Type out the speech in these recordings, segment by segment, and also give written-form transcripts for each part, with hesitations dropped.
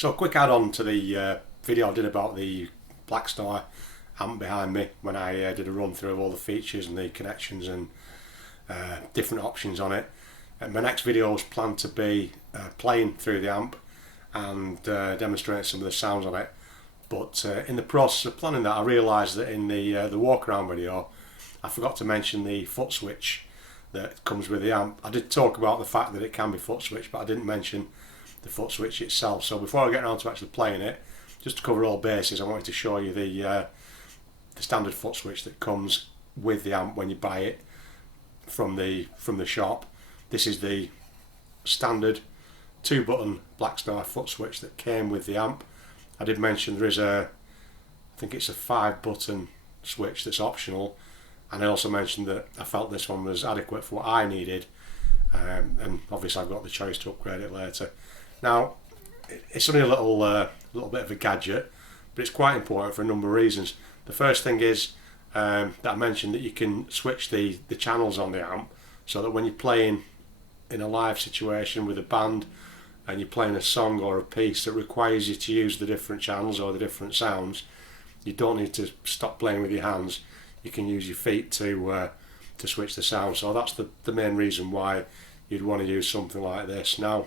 So a quick add-on to the video I did about the BLACKSTAR amp behind me when I did a run through of all the features and the connections and different options on it. And my next video is planned to be playing through the amp and demonstrating some of the sounds on it. But in the process of planning that, I realised that in the Walkaround video I forgot to mention the Footswitch that comes with the amp. I did talk about the fact that it can be Footswitch, but I didn't mention the Footswitch itself. So before I get around to actually playing it, just to cover all bases, I wanted to show you the standard Footswitch that comes with the amp when you buy it from the shop. This is the standard 2-button BLACKSTAR Footswitch that came with the amp. I did mention there is I think it's a 5-button switch that's optional, and I also mentioned that I felt this one was adequate for what I needed, and obviously I've got the choice to upgrade it later. Now, it's only a little bit of a gadget, but it's quite important for a number of reasons. The first thing is that I mentioned that you can switch the channels on the amp, so that when you're playing in a live situation with a band and you're playing a song or a piece that requires you to use the different channels or the different sounds, you don't need to stop playing with your hands. You can use your feet to switch the sound. So that's the main reason why you'd want to use something like this. Now,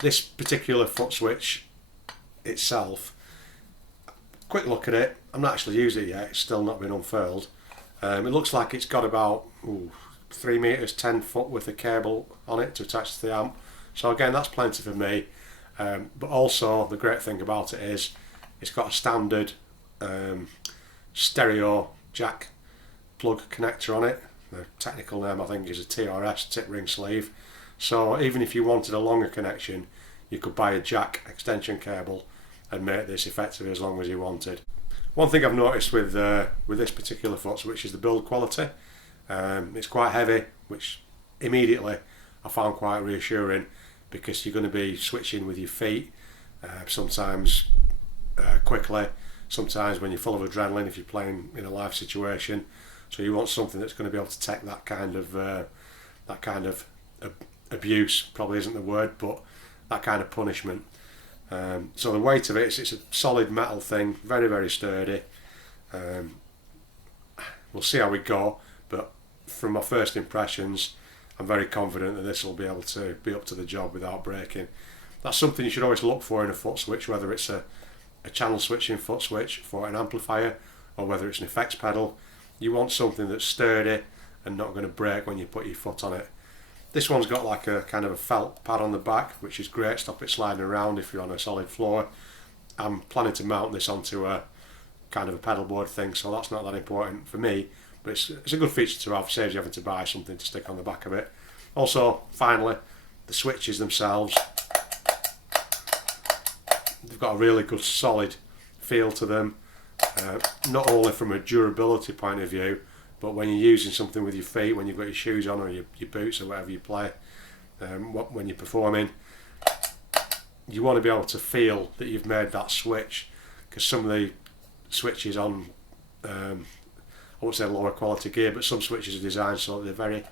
this particular Footswitch itself, quick look at it. I'm not actually used it yet. It's still not been unfurled. It looks like it's got about 3 meters, 10 foot worth of cable on it to attach to the amp. So again, that's plenty for me. But also the great thing about it is it's got a standard stereo jack plug connector on it. The technical name I think is a TRS, tip ring sleeve. So even if you wanted a longer connection, you could buy a jack extension cable and make this effective as long as you wanted. One thing I've noticed with this particular Footswitch is the build quality. It's quite heavy, which immediately I found quite reassuring, because you're going to be switching with your feet, sometimes quickly, sometimes when you're full of adrenaline if you're playing in a live situation. So you want something that's going to be able to take that kind of abuse, probably isn't the word, but that kind of punishment. So the weight of it, it's a solid metal thing, very, very sturdy. We'll see how we go, but from my first impressions, I'm very confident that this will be able to be up to the job without breaking. That's something you should always look for in a Footswitch, whether it's a channel switching Footswitch for an amplifier or whether it's an effects pedal. You want something that's sturdy and not going to break when you put your foot on it. This one's got like a kind of a felt pad on the back, which is great, stop it sliding around if you're on a solid floor. I'm planning to mount this onto a kind of a pedal board thing, so that's not that important for me, but it's a good feature to have, saves you having to buy something to stick on the back of it. Also, finally, the switches themselves, they've got a really good solid feel to them, not only from a durability point of view, but when you're using something with your feet, when you've got your shoes on or your boots or whatever you play, when you're performing, you want to be able to feel that you've made that switch, because some of the switches on, I won't say lower quality gear, but some switches are designed so they're very,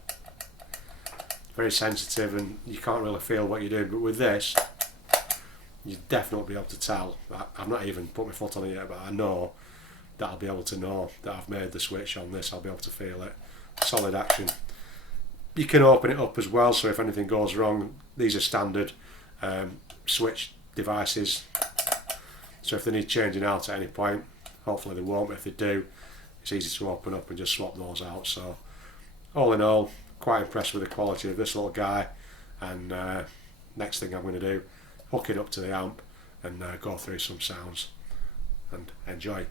very sensitive and you can't really feel what you're doing. But with this, you definitely be able to tell. I've not even put my foot on it yet, but I know that I'll be able to know that I've made the switch on this. I'll be able to feel it. Solid action. You can open it up as well, so if anything goes wrong, these are standard switch devices, so if they need changing out at any point, hopefully they won't, but if they do, it's easy to open up and just swap those out. So all in all, quite impressed with the quality of this little guy, and next thing I'm going to do, hook it up to the amp and go through some sounds and enjoy.